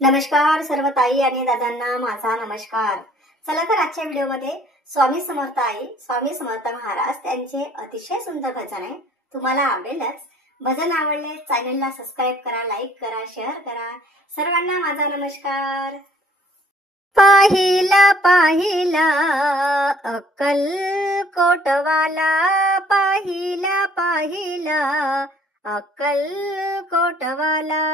नमस्कार सर्व ताई आणि दादांना माझा नमस्कार। चला तर आजच्या व्हिडिओमध्ये स्वामी समर्थ आई स्वामी समर्थ महाराज त्यांचे अतिशय सुंदर भजन आहे, तुम्हाला आवडेलच। भजन आवडले चॅनलला सबस्क्राइब करा, लाईक करा, शेअर करा। सर्वांना माझा नमस्कार। पाहिला पाहिला अक्कलकोटवाला, पाहिला पाहिला अक्कलकोटवाला।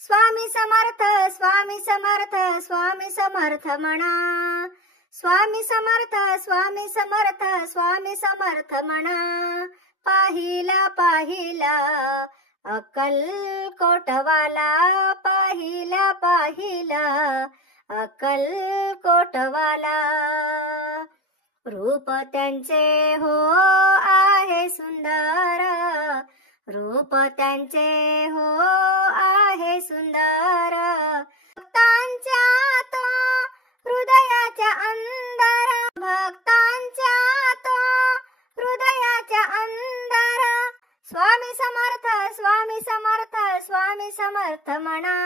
स्वामी समर्थ स्वामी समर्थ स्वामी समर्थ म्हणा, स्वामी समर्थ स्वामी समर्थ स्वामी समर्थ म्हणा। पाहिला पाहिला अक्कलकोटवाला, पाहिला पाहिला अक्कलकोटवाला। रूप त्यांचे हो आहे सुंदर, रूप त्यांचे हो आहे सुंदर। भक्तांच्या तो हृदयाच्या अंदर, भक्तांच्या तो हृदयाच्या अंदर। स्वामी समर्थ स्वामी समर्थ स्वामी समर्थ म्हणा,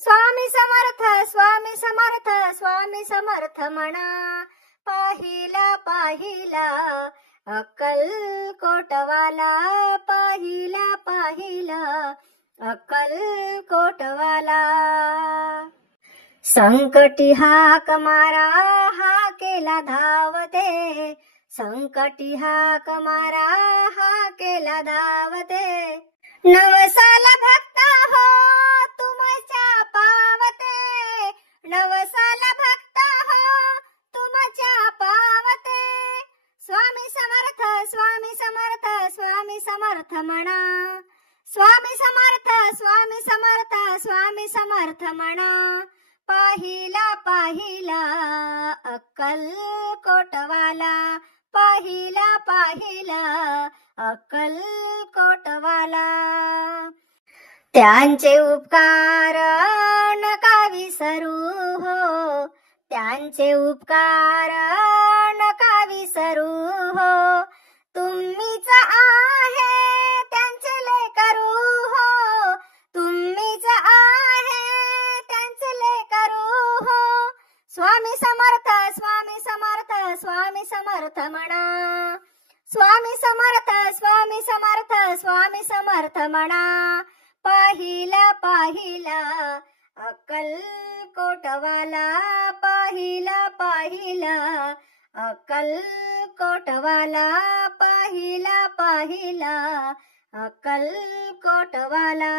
स्वामी समर्थ स्वामी समर्थ स्वामी समर्थ म्हणा। पाहिला पाहिला अक्कलकोटवाला, पाहिला पाहिला अक्कलकोटवाला। संकटी हाक मारा हा केला धावते, संकटी हाक मारा हा केला धावते। नवसाला भक्ता हो तुमच्या पावते, नवसाला भक्ता हो तुमच्या पावते। स्वामी समर्थ स्वामी समर्थ स्वामी समर्थ म्हणा, स्वामी समर्थ स्वामी समर्थ स्वामी समर्थ म्हणा। पाहिला पाहिला अक्कलकोटवाला, पाहिला पाहिला अक्कलकोटवाला। त्यांचे उपकार नका विसरू हो, त्यांचे उपकार नका विसरू हो। तुम्हीच आहे त्यांचे लेकरू हो, तुम्हीच आहे त्यांचे लेकरू हो। स्वामी समर्थ स्वामी समर्थ स्वामी समर्थ म्हणा, स्वामी समर्थ स्वामी समर्थ स्वामी समर्थ म्हणा। पाहिला पाहिला अक्कलकोटवाला, पाहिला पाहिला अक्कलकोटवाला, पाहिला पाहिला अक्कलकोटवाला।